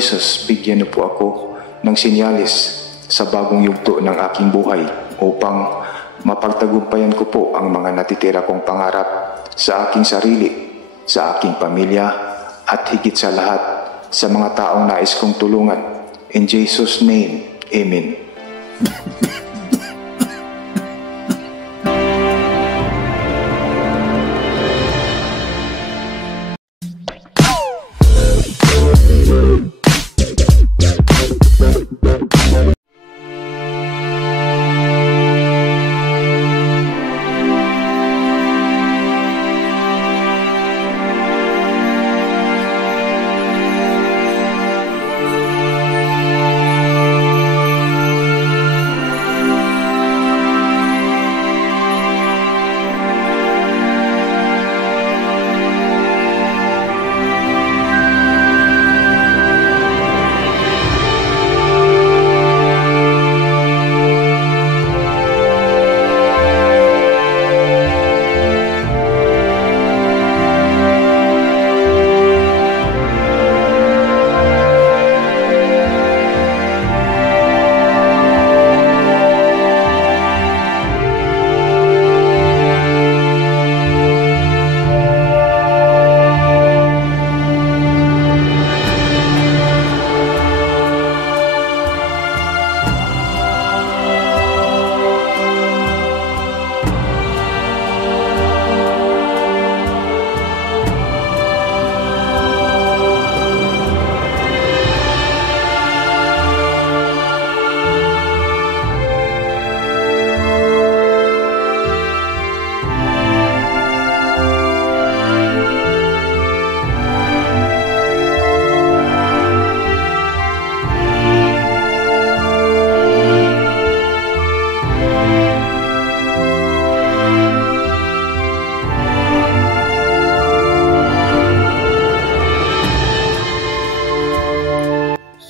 Jesus, bigyan niyo po ako ng sinyalis sa bagong yugto ng aking buhay upang mapagtagumpayan ko po ang mga natitira kong pangarap sa aking sarili, sa aking pamilya, at higit sa lahat sa mga taong nais kong tulungan. In Jesus' name, Amen.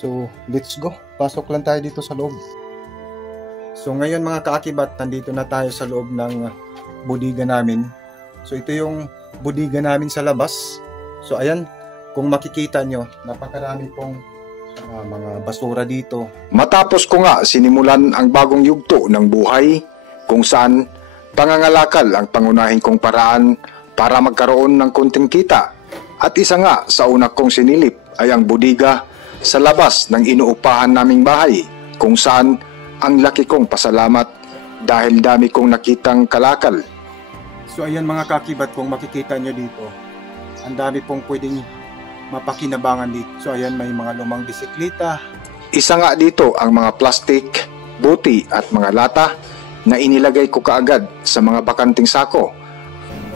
So, let's go. Pasok lang tayo dito sa loob. So, ngayon mga kaakibat, nandito na tayo sa loob ng bodega namin. So, ito yung bodega namin sa labas. So, ayan, kung makikita nyo, napakarami pong mga basura dito. Matapos ko nga sinimulan ang bagong yugto ng buhay, kung saan pangangalakal ang pangunahin kong paraan para magkaroon ng konting kita. At isa nga sa una kong sinilip ay ang bodega sa labas ng inuupahan naming bahay, kung saan ang laki kong pasalamat dahil dami kong nakitang kalakal. So ayan mga kakibat, kung makikita nyo dito, ang dami pong pwedeng mapakinabangan dito. So ayan, may mga lumang bisikleta. Isa nga dito ang mga plastik, buti at mga lata na inilagay ko kaagad sa mga bakanting sako.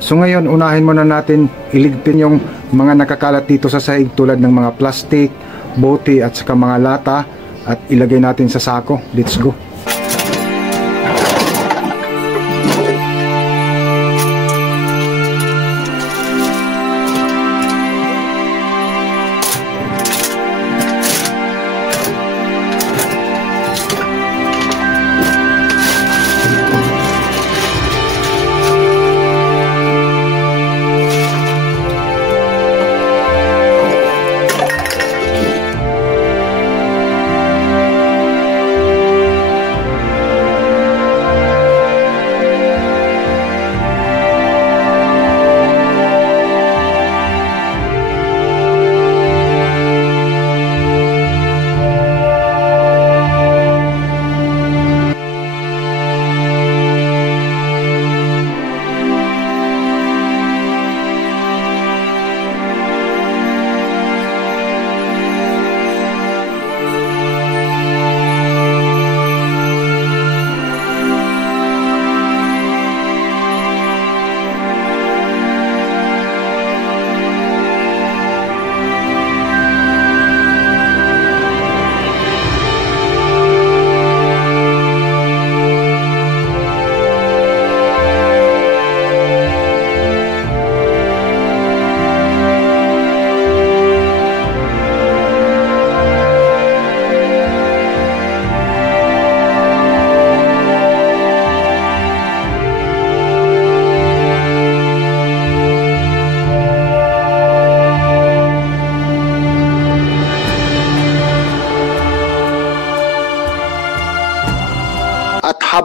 So ngayon, unahin muna natin iligpin yung mga nakakalat dito sa sahig tulad ng mga plastik, bote at saka mga lata at ilagay natin sa sako. Let's go.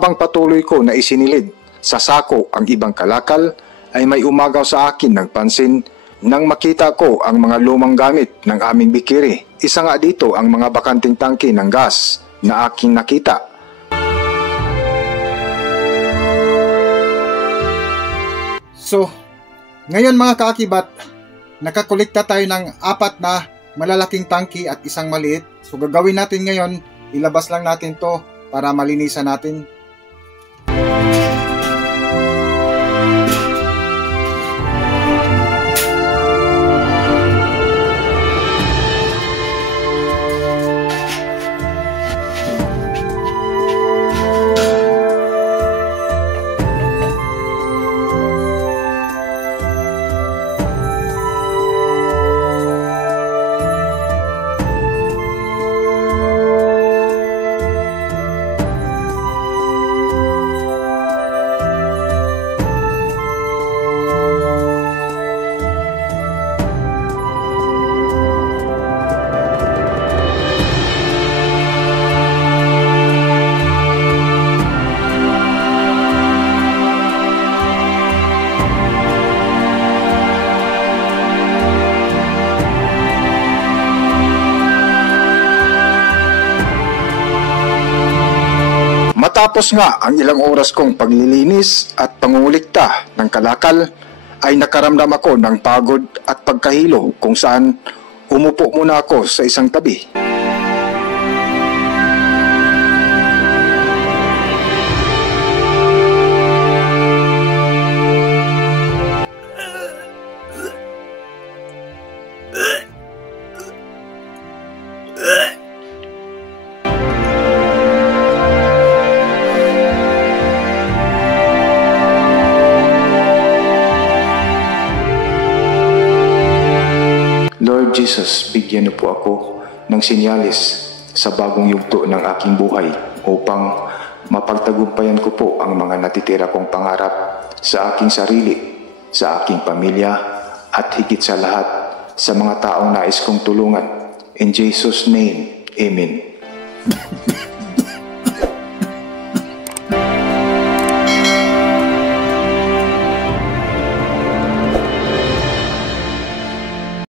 habang patuloy ko na isinilid sa sako ang ibang kalakal, ay may umagaw sa akin ng pansin nang makita ko ang mga lumang gamit ng aming bikiri. Isa nga dito ang mga bakanting tangke ng gas na aking nakita. So, ngayon mga kaakibat, nakakolekta tayo ng 4 na malalaking tangki at isang maliit. So gagawin natin ngayon, ilabas lang natin to para malinisan natin. Matapos nga ang ilang oras kong paglilinis at pangungulikta ng kalakal, ay nakaramdam ako ng pagod at pagkahilo kung saan umupo muna ako sa isang tabi. Lord Jesus, bigyan niyo po ako ng sinyalis sa bagong yugto ng aking buhay upang mapagtagumpayan ko po ang mga natitira kong pangarap sa aking sarili, sa aking pamilya, at higit sa lahat sa mga taong nais kong tulungan. In Jesus' name, Amen.